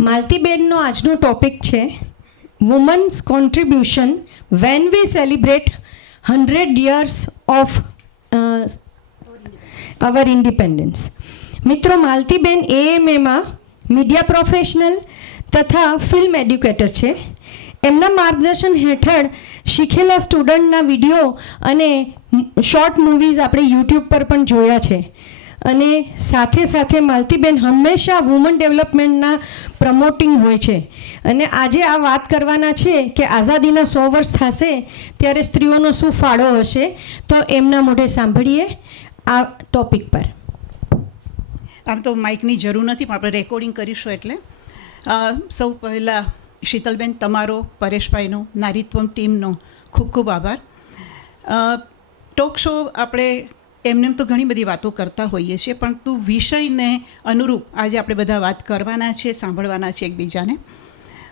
માલતીબેનનો આજનો ટોપિક છે women's contribution when we celebrate 100 years of our independence. મિત્રો, Maltiben એએમએમાં media professional તથા ફિલ્મ એડ્યુકેટર છે. એમના માર્ગદર્શન હેઠળ શીખેલા સ્ટુડન્ટના વિડીયો અને શોર્ટ મૂવીઝ આપણે યુટ્યુબ પર પણ જોયા છે. અને સાથે સાથે માલતીબેન હંમેશા વુમન ડેવલપમેન્ટના પ્રમોટિંગ હોય છે. અને આજે આ વાત કરવાના છે કે આઝાદીના 100 વર્ષ થશે ત્યારે સ્ત્રીઓનો શું ફાળો હશે, તો એમના મોઢે સાંભળીએ આ ટોપિક પર. આમ તો માઇકની જરૂર નથી, પણ આપણે રેકોર્ડિંગ કરીશું. એટલે સૌ પહેલાં શીતલબેન, તમારો, પરેશભાઈનો, નારીત્વમ ટીમનો ખૂબ ખૂબ આભાર. ટોક શો આપણે એમને તો ઘણી બધી વાતો કરતા હોઈએ છીએ, પરંતુ વિષયને અનુરૂપ આજે આપણે બધા વાત કરવાના છે, સાંભળવાના છે એકબીજાને.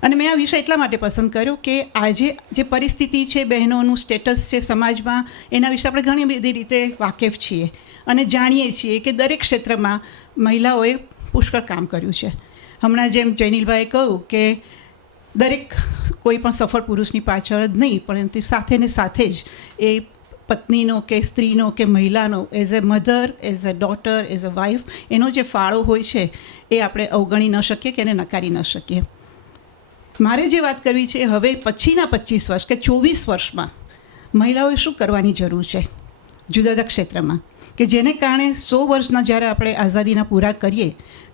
અને મેં આ વિષય એટલા માટે પસંદ કર્યો કે આજે જે પરિસ્થિતિ છે, બહેનોનું સ્ટેટસ છે સમાજમાં, એના વિશે આપણે ઘણી બધી રીતે વાકેફ છીએ અને જાણીએ છીએ કે દરેક ક્ષેત્રમાં મહિલાઓએ પુષ્કળ કામ કર્યું છે. હમણાં જેમ જૈનિલભાઈએ કહ્યું કે દરેક કોઈ પણ સફળ પુરુષની પાછળ જ નહીં, પરંતુ સાથે ને સાથે જ એ પત્નીનો કે સ્ત્રીનો કે મહિલાનો as a mother, as a daughter, as a wife, એનો જે ફાળો હોય છે એ આપણે અવગણી ન શકીએ કે એને નકારી ન શકીએ. મારે જે વાત કરવી છે, હવે પછીના 25 વર્ષ કે 24 વર્ષમાં મહિલાઓએ શું કરવાની જરૂર છે જુદા જુદા ક્ષેત્રમાં, કે જેને કારણે 100 વર્ષના જ્યારે આપણે આઝાદીના પૂરા કરીએ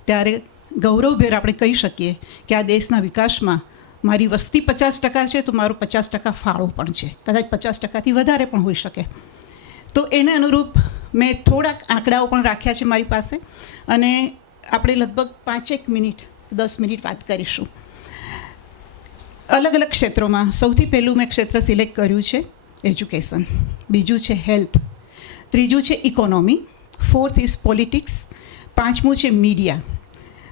ત્યારે ગૌરવભેર આપણે કહી શકીએ કે આ દેશના વિકાસમાં મારી વસ્તી 50% છે તો મારો 50% ફાળો પણ છે. કદાચ 50%થી વધારે પણ હોઈ શકે. તો એને અનુરૂપ મેં થોડાક આંકડાઓ પણ રાખ્યા છે મારી પાસે, અને આપણે લગભગ 5-1 મિનિટ 10 મિનિટ વાત કરીશું અલગ અલગ ક્ષેત્રોમાં. સૌથી પહેલું મેં ક્ષેત્ર સિલેક્ટ કર્યું છે એજ્યુકેશન, બીજું છે હેલ્થ, ત્રીજું છે ઇકોનોમી, 4th ઇઝ પોલિટિક્સ, 5મું છે મીડિયા.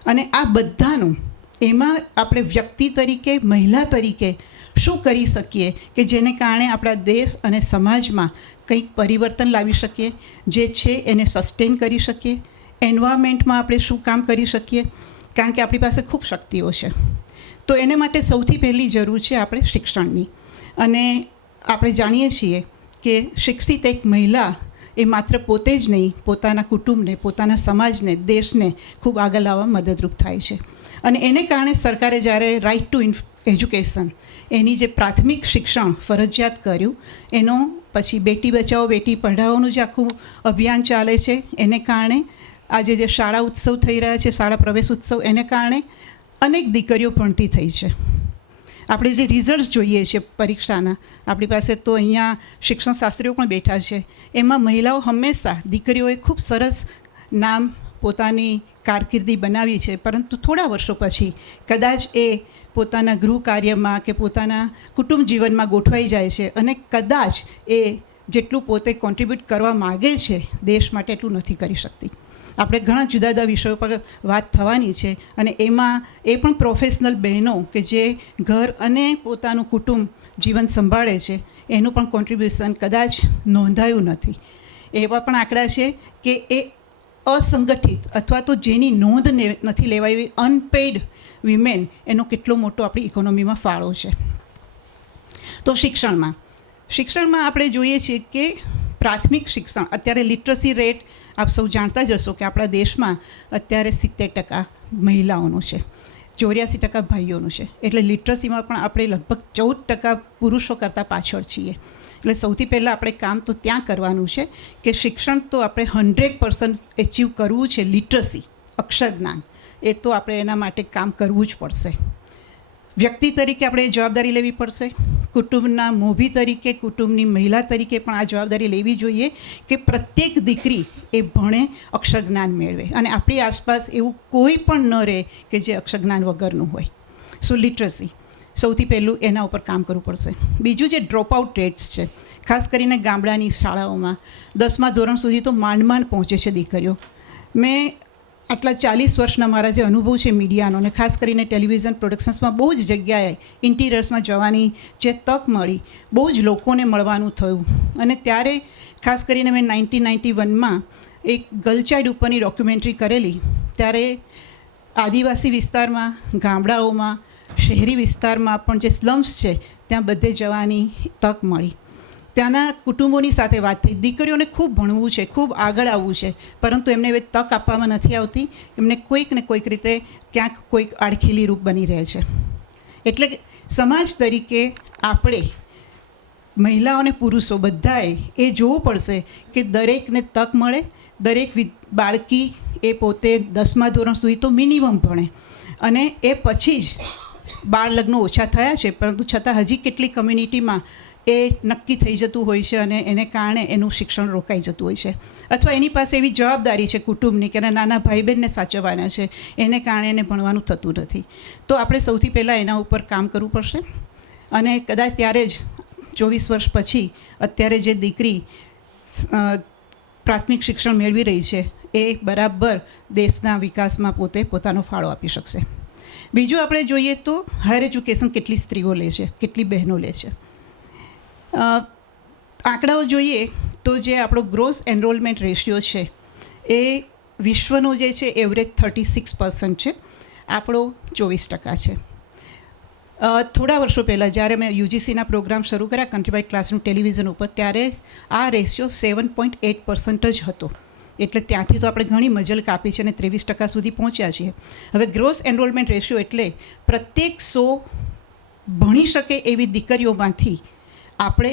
અને આ બધાનું એમાં આપણે વ્યક્તિ તરીકે, મહિલા તરીકે શું કરી શકીએ કે જેને કારણે આપણા દેશ અને સમાજમાં કંઈક પરિવર્તન લાવી શકીએ, જે છે એને સસ્ટેન કરી શકીએ. એન્વાયરમેન્ટમાં આપણે શું કામ કરી શકીએ, કારણ કે આપણી પાસે ખૂબ શક્તિઓ છે. તો એને માટે સૌથી પહેલી જરૂર છે આપણે શિક્ષણની. અને આપણે જાણીએ છીએ કે શિક્ષિત એક મહિલા એ માત્ર પોતે જ નહીં, પોતાના કુટુંબને, પોતાના સમાજને, દેશને ખૂબ આગળ લાવવા મદદરૂપ થાય છે. અને એને કારણે સરકારે જ્યારે રાઇટ ટુ એજ્યુકેશન, એની જે પ્રાથમિક શિક્ષણ ફરજિયાત કર્યું, એનો પછી બેટી બચાવો બેટી પઢાઓનું જે આખું અભિયાન ચાલે છે, એને કારણે આજે જે શાળા ઉત્સવ થઈ રહ્યા છે, શાળા પ્રવેશ ઉત્સવ, એને કારણે અનેક દીકરીઓ ભણતી થઈ છે. આપણે જે રિઝલ્ટ્સ જોઈએ છીએ પરીક્ષાના, આપણી પાસે તો અહીંયા શિક્ષણશાસ્ત્રીઓ પણ બેઠા છે, એમાં મહિલાઓ હંમેશા, દીકરીઓએ ખૂબ સરસ નામ પોતાની કારકિર્દી બનાવી છે, પરંતુ થોડા વર્ષો પછી કદાચ એ પોતાના ગૃહ કાર્યમાં કે પોતાના કુટુંબ જીવનમાં ગોઠવાઈ જાય છે, અને કદાચ એ જેટલું પોતે કોન્ટ્રીબ્યુટ કરવા માગે છે દેશ માટે એટલું નથી કરી શકતી. આપણે ઘણા જુદા જુદા વિષયો પર વાત થવાની છે, અને એમાં એ પણ પ્રોફેશનલ બહેનો કે જે ઘર અને પોતાનું કુટુંબ જીવન સંભાળે છે, એનું પણ કોન્ટ્રીબ્યુશન કદાચ નોંધાયું નથી. એવા પણ આંકડા છે કે એ અસંગઠિત અથવા તો જેની નોંધ નથી લેવાય એવી અનપેઇડ વિમેન, એનો કેટલો મોટો આપણી ઇકોનોમીમાં ફાળો છે. તો શિક્ષણમાં આપણે જોઈએ છીએ કે પ્રાથમિક શિક્ષણ, અત્યારે લિટરસી રેટ આપ સૌ જાણતા જ હશો કે આપણા દેશમાં અત્યારે 70% મહિલાઓનું છે, 84% ભાઈઓનું છે. એટલે લિટરસીમાં પણ આપણે લગભગ 14% પુરુષો કરતાં પાછળ છીએ. એટલે સૌથી પહેલાં આપણે કામ તો ત્યાં કરવાનું છે કે શિક્ષણ તો આપણે 100% એચીવ કરવું છે. લિટરસી, અક્ષર જ્ઞાન, એ તો આપણે એના માટે કામ કરવું જ પડશે. વ્યક્તિ તરીકે આપણે એ જવાબદારી લેવી પડશે. કુટુંબના મોભી તરીકે, કુટુંબની મહિલા તરીકે પણ આ જવાબદારી લેવી જોઈએ કે પ્રત્યેક દીકરી એ ભણે, અક્ષર જ્ઞાન મેળવે, અને આપણી આસપાસ એવું કોઈ પણ ન રહે કે જે અક્ષર જ્ઞાન વગરનું હોય. સો લિટરસી સૌથી પહેલું, એના ઉપર કામ કરવું પડશે. બીજું જે ડ્રોપ આઉટ રેટ્સ છે, ખાસ કરીને ગામડાની શાળાઓમાં 10મા ધોરણ સુધી તો માંડ પહોંચે છે દીકરીઓ. મેં આટલા 40 વર્ષના મારા જે અનુભવ છે મીડિયાનો, અને ખાસ કરીને ટેલિવિઝન પ્રોડક્શન્સમાં બહુ જ જગ્યાએ ઇન્ટિરિયર્સમાં જવાની જે તક મળી, બહુ જ લોકોને મળવાનું થયું. અને ત્યારે ખાસ કરીને મેં 1991માં એક ગર્લ ચાઇલ્ડ ઉપરની ડોક્યુમેન્ટરી કરેલી, ત્યારે આદિવાસી વિસ્તારમાં, ગામડાઓમાં, શહેરી વિસ્તારમાં પણ જે સ્લમ્સ છે ત્યાં બધે જવાની તક મળી. ત્યાંના કુટુંબોની સાથે વાત થઈ. દીકરીઓને ખૂબ ભણવું છે, ખૂબ આગળ આવવું છે, પરંતુ એમને હવે તક આપવામાં નથી આવતી. એમને કોઈક ને કોઈક રીતે ક્યાંક કોઈક આડખીલી રૂપ બની રહે છે. એટલે કે સમાજ તરીકે આપણે મહિલાઓ અને પુરુષો બધાએ એ જોવું પડશે કે દરેકને તક મળે. દરેક બાળકી એ પોતે 10મા ધોરણ સુધી તો મિનિમમ ભણે, અને એ પછી જ બાળ લગ્નો ઓછા થયા છે, પરંતુ છતાં હજી કેટલીક કમ્યુનિટીમાં એ નક્કી થઈ જતું હોય છે અને એને કારણે એનું શિક્ષણ રોકાઈ જતું હોય છે. અથવા એની પાસે એવી જવાબદારી છે કુટુંબની કે એના નાના ભાઈ બહેનને સાચવવાના છે, એને કારણે એને ભણવાનું થતું નથી. તો આપણે સૌથી પહેલાં એના ઉપર કામ કરવું પડશે. અને કદાચ ત્યારે જ 24 વર્ષ પછી અત્યારે જે દીકરી પ્રાથમિક શિક્ષણ મેળવી રહી છે એ બરાબર દેશના વિકાસમાં પોતાનો ફાળો આપી શકશે. બીજું આપણે જોઈએ તો હાયર એજ્યુકેશન કેટલી સ્ત્રીઓ લે છે, કેટલી બહેનો લે છે. આંકડાઓ જોઈએ તો જે આપણો ગ્રોસ એનરોલમેન્ટ રેશિયો છે એ વિશ્વનો જે છે એવરેજ 36% છે, આપણો 24% છે. થોડા વર્ષો પહેલાં જ્યારે મેં યુજીસીના પ્રોગ્રામ શરૂ કર્યા કન્ટ્રી ક્લાસરૂમ ટેલિવિઝન ઉપર, ત્યારે આ રેશિયો 7.8% જ હતો. એટલે ત્યાંથી તો આપણે ઘણી મજલ કાપી છે અને 23% સુધી પહોંચ્યા છીએ. હવે ગ્રોસ એનરોલમેન્ટ રેશિયો એટલે પ્રત્યેક 100 ભણી શકે એવી દીકરીઓમાંથી આપણે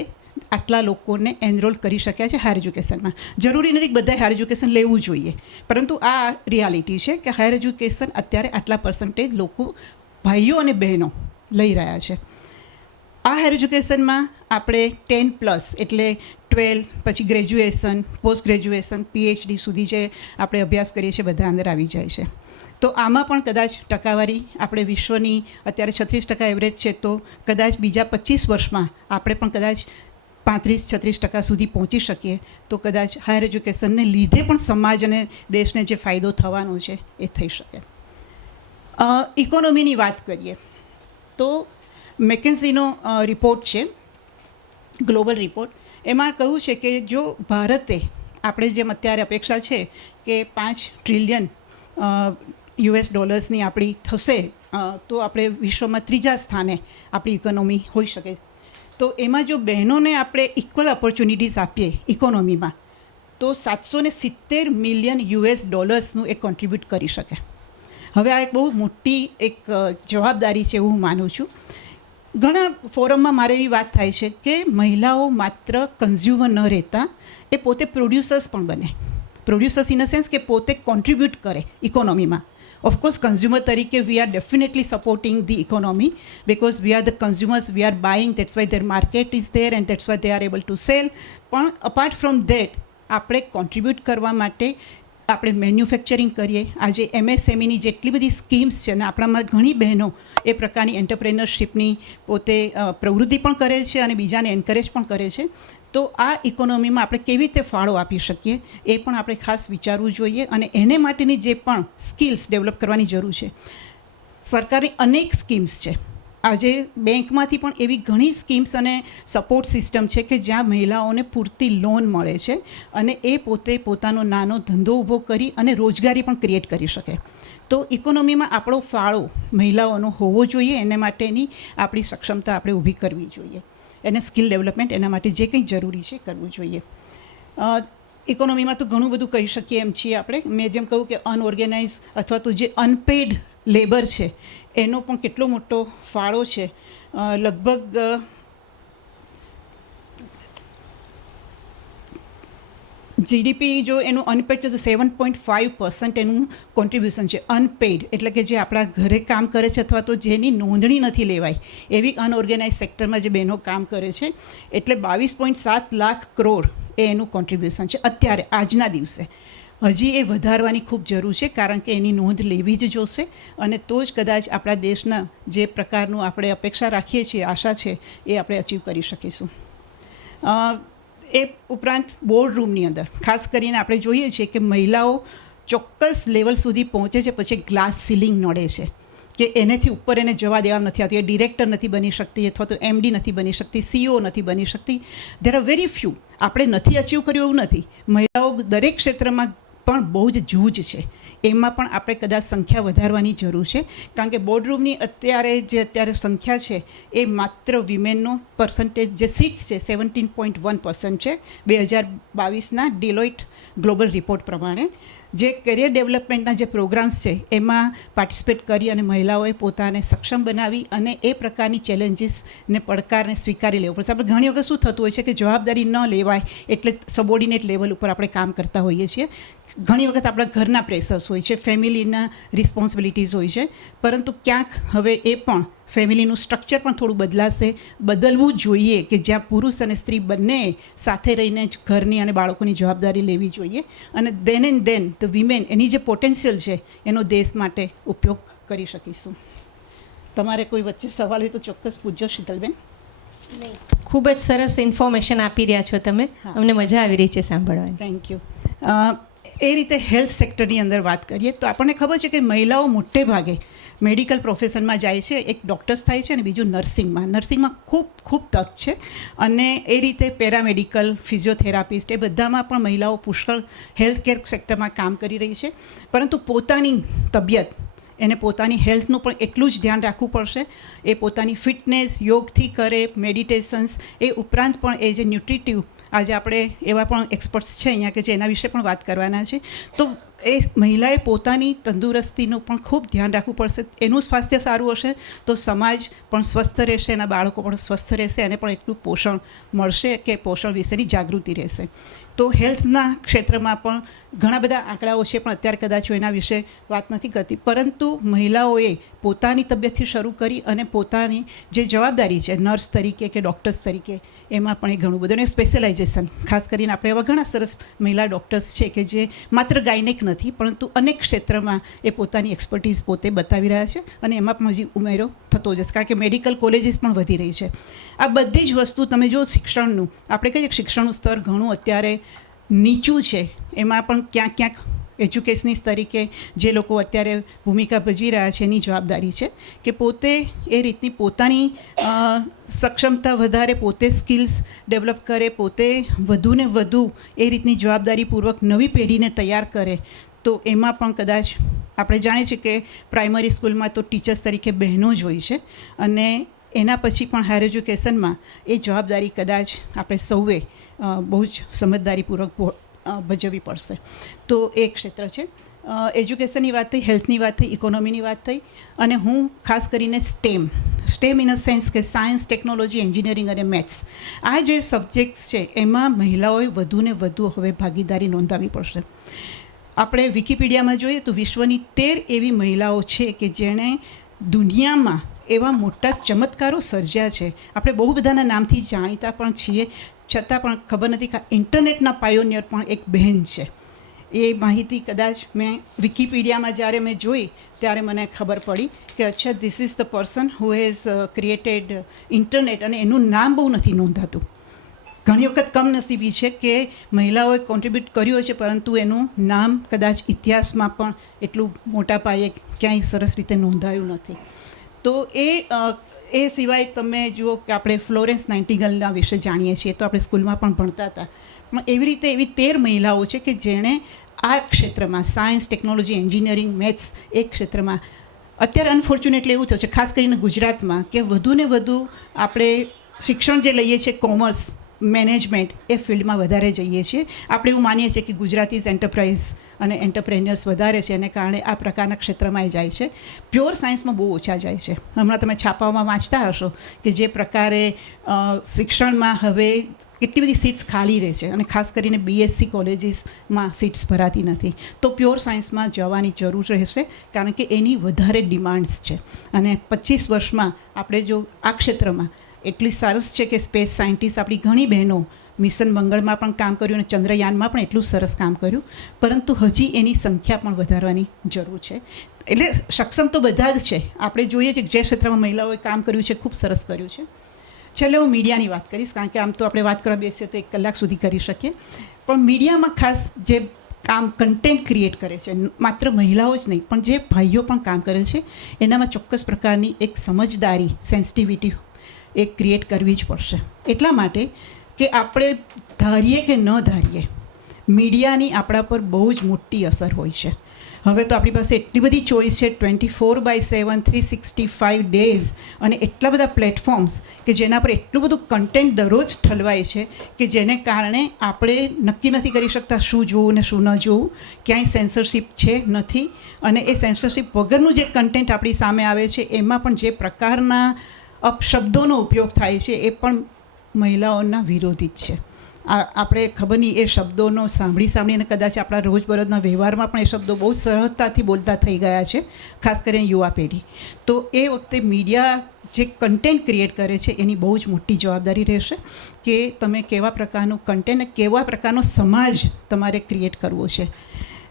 આટલા લોકોને એનરોલ કરી શક્યા છે હાયર એજ્યુકેશનમાં. જરૂરી નથી બધાએ હાયર એજ્યુકેશન લેવું જોઈએ, પરંતુ આ રિયાલિટી છે કે હાયર એજ્યુકેશન અત્યારે આટલા પર્સન્ટેજ લોકો, ભાઈઓ અને બહેનો લઈ રહ્યા છે. આ હાયર એજ્યુકેશનમાં આપણે 10+ એટલે 12 પછી ગ્રેજ્યુએશન, પોસ્ટ ગ્રેજ્યુએશન, PhD સુધી જે આપણે અભ્યાસ કરીએ છીએ બધા અંદર આવી જાય છે. તો આમાં પણ કદાચ ટકાવારી આપણે વિશ્વની અત્યારે 36% એવરેજ છે, તો કદાચ બીજા 25 વર્ષમાં આપણે પણ કદાચ 35-36% સુધી પહોંચી શકીએ તો કદાચ હાયર એજ્યુકેશનને લીધે પણ સમાજ અને દેશને જે ફાયદો થવાનો છે એ થઈ શકે. ઇકોનોમીની વાત કરીએ તો મેકેન્ઝીનો રિપોર્ટ છે, ગ્લોબલ રિપોર્ટ, એમાં કહ્યું છે કે જો ભારતે, આપણે જેમ અત્યારે અપેક્ષા છે કે $5 ટ્રિલિયન US આપણી થશે તો આપણે વિશ્વમાં 3જા સ્થાને આપણી ઇકોનોમી હોઈ શકે. તો એમાં જો બહેનોને આપણે ઇક્વલ ઓપોર્ચ્યુનિટીઝ આપીએ ઇકોનોમીમાં તો $770 મિલિયન એ કોન્ટ્રીબ્યુટ કરી શકે. હવે આ એક બહુ મોટી એક જવાબદારી છે એવું હું માનું છું. ઘણા ફોરમમાં મારે એવી વાત થાય છે કે મહિલાઓ માત્ર કન્ઝ્યુમર ન રહેતા એ પોતે પ્રોડ્યુસર્સ પણ બને. પ્રોડ્યુસર્સ ઇન અ સેન્સ કે પોતે કોન્ટ્રીબ્યુટ કરે ઇકોનોમીમાં. ઓફકોર્સ કન્ઝ્યુમર તરીકે we are definitely supporting the economy because we are the consumers, we are buying, that's why there market is there and that's why they are able to sell. પણ apart from that આપણે contribute કરવા માટે આપણે manufacturing કરીએ. આજે MSMEની જેટલી બધી schemes છે ને આપણામાં ઘણી બહેનો એ પ્રકારની એન્ટરપ્રેનરશિપની પોતે પ્રવૃત્તિ પણ કરે છે અને બીજાને એન્કરેજ પણ કરે છે. તો આ ઇકોનોમીમાં આપણે કેવી રીતે ફાળો આપી શકીએ એ પણ આપણે ખાસ વિચારવું જોઈએ. અને એને માટેની જે પણ સ્કિલ્સ ડેવલપ કરવાની જરૂર છે. સરકારની અનેક સ્કીમ્સ છે. આજે બેંકમાંથી પણ એવી ઘણી સ્કીમ્સ અને સપોર્ટ સિસ્ટમ છે કે જ્યાં મહિલાઓને પૂરતી લોન મળે છે અને એ પોતે પોતાનો નાનો ધંધો ઊભો કરી અને રોજગારી પણ ક્રિએટ કરી શકે. તો ઇકોનોમીમાં આપણો ફાળો મહિલાઓનો હોવો જોઈએ. એને માટેની આપણી સક્ષમતા આપણે ઊભી કરવી જોઈએ. એને સ્કિલ ડેવલપમેન્ટ એના માટે જે કંઈ જરૂરી છે કરવું જોઈએ. ઇકોનોમીમાં તો ઘણું બધું કહી શકીએ એમ છીએ આપણે. મેં જેમ કહ્યું કે અનઓર્ગેનાઇઝ અથવા તો જે અનપેડ લેબર છે એનો પણ કેટલો મોટો ફાળો છે. લગભગ જીડીપી જો એનું અનપેડ છે તો 7.5% એનું કોન્ટ્રીબ્યુશન છે. અનપેડ એટલે કે જે આપણા ઘરે કામ કરે છે અથવા તો જેની નોંધણી નથી લેવાય એવી અનઓર્ગેનાઇઝ સેક્ટરમાં જે બહેનો કામ કરે છે, એટલે 22.7 લાખ કરોડ એ એનું કોન્ટ્રીબ્યુશન છે અત્યારે આજના દિવસે. હજી એ વધારવાની ખૂબ જરૂર છે કારણ કે એની નોંધ લેવી જ જોશે અને તો જ કદાચ આપણા દેશના જે પ્રકારનું આપણે અપેક્ષા રાખીએ છીએ, આશા છે, એ આપણે અચીવ કરી શકીશું. એ ઉપરાંત બોર્ડ રૂમની અંદર ખાસ કરીને આપણે જોઈએ છીએ કે મહિલાઓ ચોક્કસ લેવલ સુધી પહોંચે છે પછી ગ્લાસ સીલિંગ નડે છે કે એનેથી ઉપર એને જવા દેવા નથી આવતી. એ ડિરેક્ટર નથી બની શકતી અથવા તો MD નથી બની શકતી, CEO નથી બની શકતી. There are very few. આપણે નથી અચીવ કર્યું એવું નથી. મહિલાઓ દરેક ક્ષેત્રમાં પણ બહુ જ જૂજ છે. એમાં પણ આપણે કદાચ સંખ્યા વધારવાની જરૂર છે, કારણ કે બોર્ડરૂમની અત્યારે સંખ્યા છે એ માત્ર વિમેનનો પર્સન્ટેજ જે સીટ્સ છે 17.1% છે 2022ના ડિલોઇટ ગ્લોબલ રિપોર્ટ પ્રમાણે. જે કરિયર ડેવલપમેન્ટના જે પ્રોગ્રામ્સ છે એમાં પાર્ટિસિપેટ કરી અને મહિલાઓએ પોતાને સક્ષમ બનાવી અને એ પ્રકારની ચેલેન્જીસને પડકારને સ્વીકારી લેવું પડશે. આપણે ઘણી વખત શું થતું હોય છે કે જવાબદારી ન લેવાય એટલે સબોર્ડિનેટ લેવલ ઉપર આપણે કામ કરતા હોઈએ છીએ. ઘણી વખત આપણા ઘરના પ્રેશર્સ હોય છે, ફેમિલીના રિસ્પોન્સિબિલિટીઝ હોય છે, પરંતુ ક્યાંક હવે એ પણ ફેમિલીનું સ્ટ્રક્ચર પણ થોડું બદલવું જોઈએ કે જ્યાં પુરુષ અને સ્ત્રી બંને સાથે રહીને જ ઘરની અને બાળકોની જવાબદારી લેવી જોઈએ અને દેન એન્ડ દેન ધ વિમેન એની જે પોટેન્શિયલ છે એનો દેશ માટે ઉપયોગ કરી શકીશું. તમારે કોઈ વચ્ચે સવાલ હોય તો ચોક્કસ પૂછજો શીતલબેન. ખૂબ જ સરસ ઇન્ફોર્મેશન આપી રહ્યા છો તમે, અમને મજા આવી રહી છે સાંભળવાની. Thank you. એ રીતે હેલ્થ સેક્ટરની અંદર વાત કરીએ તો આપણને ખબર છે કે મહિલાઓ મોટે ભાગે મેડિકલ પ્રોફેશનમાં જાય છે. એક ડૉક્ટર્સ થાય છે અને બીજું નર્સિંગમાં ખૂબ તક છે અને એ રીતે પેરામેડિકલ, ફિઝિયોથેરાપિસ્ટ એ બધામાં પણ મહિલાઓ પુષ્કળ હેલ્થ કેર સેક્ટરમાં કામ કરી રહી છે. પરંતુ પોતાની તબિયત એને પોતાની હેલ્થનું પણ એટલું જ ધ્યાન રાખવું પડશે. એ પોતાની ફિટનેસ યોગથી કરે, મેડિટેશન્સ, એ ઉપરાંત પણ એ જે ન્યુટ્રિટિવ, આજે આપણે એવા પણ એક્સપર્ટ્સ છે અહીંયા કે જે એના વિશે પણ વાત કરવાના છે. તો એ મહિલાએ પોતાની તંદુરસ્તીનું પણ ખૂબ ધ્યાન રાખવું પડશે. એનું સ્વાસ્થ્ય સારું હશે તો સમાજ પણ સ્વસ્થ રહેશે, એના બાળકો પણ સ્વસ્થ રહેશે, એને પણ એટલું પોષણ મળશે કે પોષણ વિશેની જાગૃતિ રહેશે. તો હેલ્થના ક્ષેત્રમાં પણ ઘણા બધા આંકડાઓ છે, પણ અત્યારે કદાચ એના વિશે વાત નથી કરતી. પરંતુ મહિલાઓએ પોતાની તબિયતથી શરૂ કરી અને પોતાની જે જવાબદારી છે નર્સ તરીકે કે ડૉક્ટર્સ તરીકે, એમાં પણ એ ઘણું બધું. અને સ્પેશિયલાઇઝેશન, ખાસ કરીને આપણે એવા ઘણા સરસ મહિલા ડૉક્ટર્સ છે કે જે માત્ર ગાયનેક નથી પરંતુ અનેક ક્ષેત્રમાં એ પોતાની એક્સપર્ટીઝ પોતે બતાવી રહ્યા છે અને એમાં પણ હજી ઉમેરો થતો જશે, કારણ કે મેડિકલ કોલેજીસ પણ વધી રહી છે. આ બધી જ વસ્તુ તમે જો શિક્ષણનું, આપણે કહીએ શિક્ષણનું સ્તર ઘણું અત્યારે નીચું છે, એમાં પણ ક્યાંક એજ્યુકેશનિસ્ટ તરીકે જે લોકો અત્યારે ભૂમિકા ભજવી રહ્યા છે એની જવાબદારી છે કે પોતે એ રીતની પોતાની સક્ષમતા વધારે, પોતે સ્કિલ્સ ડેવલપ કરે, પોતે વધુને વધુ એ રીતની જવાબદારીપૂર્વક નવી પેઢીને તૈયાર કરે. તો એમાં પણ કદાચ આપણે જાણીએ છીએ કે પ્રાઇમરી સ્કૂલમાં તો ટીચર્સ તરીકે બહેનો જ હોય છે અને એના પછી પણ હાયર એજ્યુકેશનમાં એ જવાબદારી કદાચ આપણે સૌએ બહુ જ સમજદારીપૂર્વક ભજવવી પડશે. તો એ ક્ષેત્ર છે. એજ્યુકેશનની વાત થઈ, હેલ્થની વાત થઈ, ઇકોનોમીની વાત થઈ, અને હું ખાસ કરીને સ્ટેમ ઇન અ સેન્સ કે સાયન્સ, ટેકનોલોજી, એન્જિનિયરિંગ અને મેથ્સ, આ જે સબ્જેક્ટ્સ છે એમાં મહિલાઓએ વધુને વધુ હવે ભાગીદારી નોંધાવવી પડશે. આપણે વિકિપીડિયામાં જોઈએ તો વિશ્વની 13 એવી મહિલાઓ છે કે જેણે દુનિયામાં એવા મોટા ચમત્કારો સર્જ્યા છે. આપણે બહુ બધાના નામથી જાણીતા પણ છીએ, છતાં પણ ખબર નથી કે ઇન્ટરનેટના પાયોનિયર પણ એક બહેન છે. એ માહિતી કદાચ મેં વિકિપીડિયામાં જ્યારે મેં જોઈ ત્યારે મને ખબર પડી કે અચ્છા, this is the person who has created internet, અને એનું નામ બહુ નથી નોંધાતું. ઘણી વખત કમનસીબી છે કે મહિલાઓએ કોન્ટ્રીબ્યુટ કર્યું છે પરંતુ એનું નામ કદાચ ઇતિહાસમાં પણ એટલું મોટા પાયે ક્યાંય સરસ રીતે નોંધાયું નથી. તો એ સિવાય તમે જુઓ કે આપણે ફ્લોરેન્સ નાઇટિંગેલના વિશે જાણીએ છીએ, તો આપણે સ્કૂલમાં પણ ભણતા હતા. પણ એવી રીતે એવી 13 મહિલાઓ છે કે જેણે આ ક્ષેત્રમાં સાયન્સ, ટેકનોલોજી, એન્જિનિયરિંગ, મેથ્સ એ ક્ષેત્રમાં અત્યારે અનફોર્ચ્યુનેટલી એવું થયું છે ખાસ કરીને ગુજરાતમાં કે વધુને વધુ આપણે શિક્ષણ જે લઈએ છીએ કોમર્સ, મેનેજમેન્ટ એ ફિલ્ડમાં વધારે જઈએ છીએ. આપણે એવું માનીએ છીએ કે ગુજરાતી એન્ટરપ્રાઇઝ અને એન્ટરપ્રેન્યોર્સ વધારે છે, એને કારણે આ પ્રકારના ક્ષેત્રમાં એ જાય છે. પ્યોર સાયન્સમાં બહુ ઓછા જાય છે. હમણાં તમે છાપાઓમાં વાંચતા હશો કે જે પ્રકારે શિક્ષણમાં હવે કેટલી બધી સીટ્સ ખાલી રહે છે અને ખાસ કરીને BSc કોલેજીસમાં સીટ્સ ભરાતી નથી. તો પ્યોર સાયન્સમાં જવાની જરૂર રહેશે, કારણ કે એની વધારે ડિમાન્ડ્સ છે. અને 25 વર્ષમાં આપણે જો આ ક્ષેત્રમાં એટલી સરસ છે કે સ્પેસ સાયન્ટિસ્ટ આપણી ઘણી બહેનો મિશન મંગળમાં પણ કામ કર્યું અને ચંદ્રયાનમાં પણ એટલું સરસ કામ કર્યું, પરંતુ હજી એની સંખ્યા પણ વધારવાની જરૂર છે. એટલે સક્ષમ તો બધા જ છે. આપણે જોઈએ છીએ કે જે ક્ષેત્રમાં મહિલાઓએ કામ કર્યું છે ખૂબ સરસ કર્યું છે. છેલ્લે હું મીડિયાની વાત કરીશ, કારણ કે આમ તો આપણે વાત કરવા બેસીએ તો 1 કલાક સુધી કરી શકીએ, પણ મીડિયામાં ખાસ જે કામ કન્ટેન્ટ ક્રિએટ કરે છે, માત્ર મહિલાઓ જ નહીં પણ જે ભાઈઓ પણ કામ કરે છે, એનામાં ચોક્કસ પ્રકારની એક સમજદારી, સેન્સિટિવિટી એ ક્રિએટ કરવી જ પડશે. એટલા માટે કે આપણે ધારીએ કે ન ધારીએ, મીડિયાની આપણા પર બહુ જ મોટી અસર હોય છે. હવે તો આપણી પાસે એટલી બધી ચોઈસ છે, 24/7 365 ડેઝ, અને એટલા બધા પ્લેટફોર્મ્સ કે જેના પર એટલું બધું કન્ટેન્ટ દરરોજ ઠલવાય છે કે જેને કારણે આપણે નક્કી નથી કરી શકતા શું જોવું ને શું ન જોવું. ક્યાંય સેન્સરશિપ છે નથી, અને એ સેન્સરશિપ વગરનું જે કન્ટેન્ટ આપણી સામે આવે છે એમાં પણ જે પ્રકારના અપશબ્દોનો ઉપયોગ થાય છે એ પણ મહિલાઓના વિરોધી જ છે. આપણે ખબર નહીં એ શબ્દોનો સાંભળીને કદાચ આપણા રોજબરોજના વ્યવહારમાં પણ એ શબ્દો બહુ સરળતાથી બોલતા થઈ ગયા છે, ખાસ કરીને યુવા પેઢી. તો એ વખતે મીડિયા જે કન્ટેન્ટ ક્રિએટ કરે છે એની બહુ જ મોટી જવાબદારી રહેશે કે તમે કેવા પ્રકારનું કન્ટેન્ટ, કેવા પ્રકારનો સમાજ તમારે ક્રિએટ કરવો છે.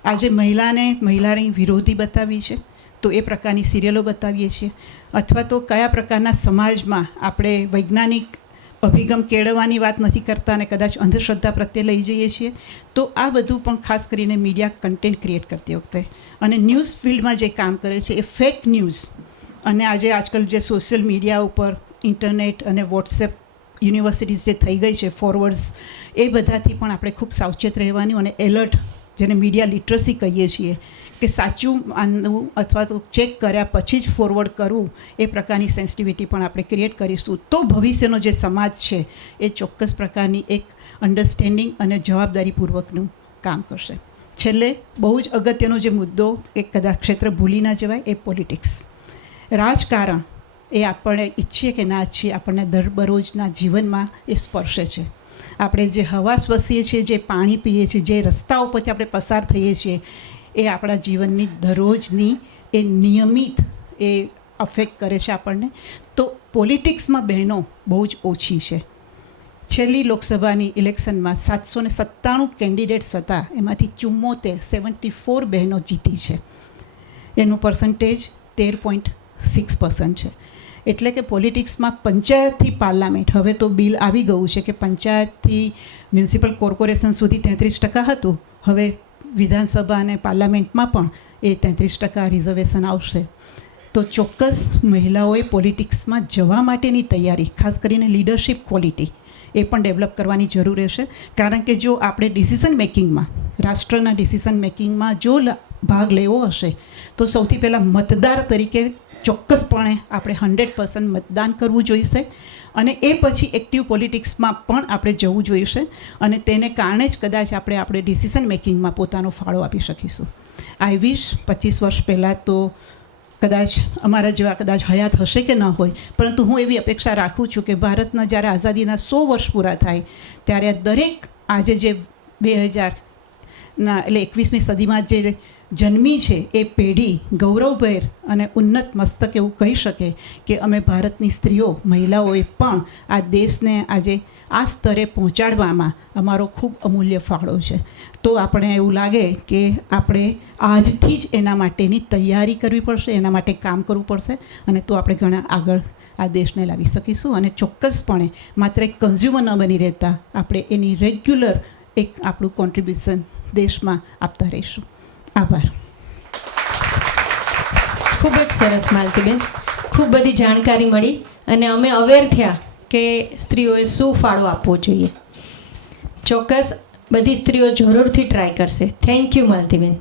આજે મહિલાની વિરોધી બતાવી છે તો એ પ્રકારની સિરિયલો બતાવીએ છીએ, અથવા તો કયા પ્રકારના સમાજમાં આપણે વૈજ્ઞાનિક અભિગમ કેળવવાની વાત નથી કરતા અને કદાચ અંધશ્રદ્ધા પ્રત્યે લઈ જઈએ છીએ. તો આ બધું પણ ખાસ કરીને મીડિયા કન્ટેન્ટ ક્રિએટ કરતી વખતે, અને ન્યૂઝ ફિલ્ડમાં જે કામ કરે છે એ ફેક ન્યૂઝ, અને આજકાલ જે સોશિયલ મીડિયા ઉપર ઇન્ટરનેટ અને વોટ્સએપ યુનિવર્સિટીઝ જે થઈ ગઈ છે, ફોરવર્ડ્સ, એ બધાથી પણ આપણે ખૂબ સાવચેત રહેવાનું, અને એલર્ટ, જેને મીડિયા લિટરસી કહીએ છીએ, કે સાચું માનવું અથવા તો ચેક કર્યા પછી જ ફોરવર્ડ કરવું, એ પ્રકારની સેન્સિટિવિટી પણ આપણે ક્રિએટ કરીશું. તો ભવિષ્યનો જે સમાજ છે એ ચોક્કસ પ્રકારની એક અન્ડરસ્ટેન્ડિંગ અને જવાબદારીપૂર્વકનું કામ કરશે. છેલ્લે બહુ જ અગત્યનો જે મુદ્દો એ કદાચ ક્ષેત્ર ભૂલી ના જવાય, એ પોલિટિક્સ, રાજકારણ. એ આપણે ઈચ્છીએ કે ના ઈચ્છીએ આપણને દરબરોજના જીવનમાં એ સ્પર્શે છે. આપણે જે હવા શ્વસીએ છીએ, જે પાણી પીએ છીએ, જે રસ્તાઓ પરથી આપણે પસાર થઈએ છીએ, એ આપણા જીવનની દરરોજની એ નિયમિત એ અફેક્ટ કરે છે આપણને. તો પોલિટિક્સમાં બહેનો બહુ જ ઓછી છે. છેલ્લી લોકસભાની ઇલેક્શનમાં 797 કેન્ડિડેટ્સ હતા, એમાંથી 74 બહેનો જીતી છે. એનું પર્સન્ટેજ 13.6% છે. એટલે કે પોલિટિક્સમાં પંચાયતથી પાર્લામેન્ટ, હવે તો બિલ આવી ગયું છે કે પંચાયતથી મ્યુનિસિપલ કોર્પોરેશન સુધી 33% હતું, હવે વિધાનસભા અને પાર્લામેન્ટમાં પણ એ 33% રિઝર્વેશન આવશે. તો ચોક્કસ મહિલાઓએ પોલિટિક્સમાં જવા માટેની તૈયારી, ખાસ કરીને લીડરશિપ ક્વોલિટી, એ પણ ડેવલપ કરવાની જરૂર રહેશે. કારણ કે જો આપણે ડિસિઝન મેકિંગમાં, રાષ્ટ્રના ડિસિઝન મેકિંગમાં જો ભાગ લેવો હશે તો સૌથી પહેલાં મતદાર તરીકે ચોક્કસપણે આપણે 100% મતદાન કરવું જોઈશે, અને એ પછી એક્ટિવ પોલિટિક્સમાં પણ આપણે જવું જોઈશે, અને તેને કારણે જ કદાચ આપણે ડિસિઝન મેકિંગમાં પોતાનો ફાળો આપી શકીશું. આઈ વિશ 25 વર્ષ પહેલાં તો કદાચ અમારા જેવા કદાચ હયાત હશે કે ન હોય, પરંતુ હું એવી અપેક્ષા રાખું છું કે ભારતના જ્યારે આઝાદીના 100 વર્ષ પૂરા થાય ત્યારે દરેક આજે જે 2000ના એટલે 21મી સદીમાં જે જન્મી છે એ પેઢી ગૌરવભેર અને ઉન્નત મસ્તક એવું કહી શકે કે અમે ભારતની સ્ત્રીઓ, મહિલાઓએ પણ આ દેશને આજે આ સ્તરે પહોંચાડવામાં અમારો ખૂબ અમૂલ્ય ફાળો છે. તો આપણે એવું લાગે કે આપણે આજથી જ એના માટેની તૈયારી કરવી પડશે, એના માટે કામ કરવું પડશે, અને તો આપણે ઘણા આગળ આ દેશને લાવી શકીશું. અને ચોક્કસપણે માત્ર એક કન્ઝ્યુમર ન બની રહેતા આપણે એની રેગ્યુલર એક આપણું કોન્ટ્રીબ્યુશન દેશમાં આપતા રહીશું. આભાર. ખૂબ જ સરસ માલતીબેન, ખૂબ બધી જાણકારી મળી અને અમે અવેર થયા કે સ્ત્રીઓએ શું ફાળો આપવો જોઈએ. ચોક્કસ બધી સ્ત્રીઓ જરૂરથી ટ્રાય કરશે. Thank you Maltiben.